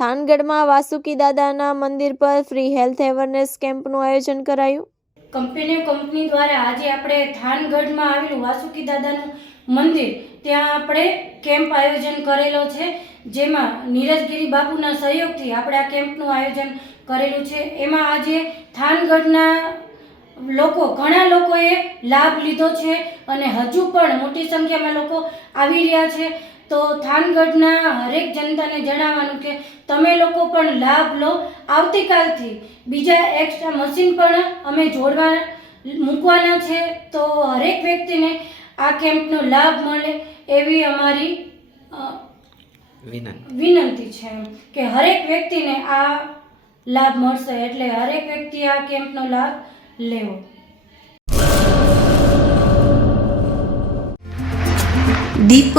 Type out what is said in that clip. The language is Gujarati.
થાનગઢમાં વાસુકી દાદાના મંદિર પર ફ્રી હેલ્થ અવેરનેસ કેમ્પનું આયોજન કરાયું. કંપની કંપની દ્વારા આજે આપણે થાનગઢમાં આવેલું વાસુકી દાદાનું મંદિર ત્યાં આપણે કેમ્પ આયોજન કરેલો છે. જેમાં નીરજગીરી બાપુના સહયોગથી આપણે આ કેમ્પનું આયોજન કરેલું છે. એમાં આજે થાનગઢના લોકો, ઘણા લોકોએ લાભ લીધો છે અને હજુ પણ મોટી સંખ્યામાં લોકો આવી રહ્યા છે. તો થાનગઢના હરેક જનતાને જણાવવાનું કે તમે લોકો પણ લાભ લો. આવતીકાલથી બીજા એક્સ્ટ્રા મશીન પણ અમે જોડવા મૂકવાના છે. તો હરેક વ્યક્તિને આ કેમ્પનો લાભ મળે એવી અમારી વિનંતી. છે કે હરેક વ્યક્તિને આ લાભ મળશે એટલે હરેક વ્યક્તિ આ કેમ્પનો લાભ લેવો. દીપક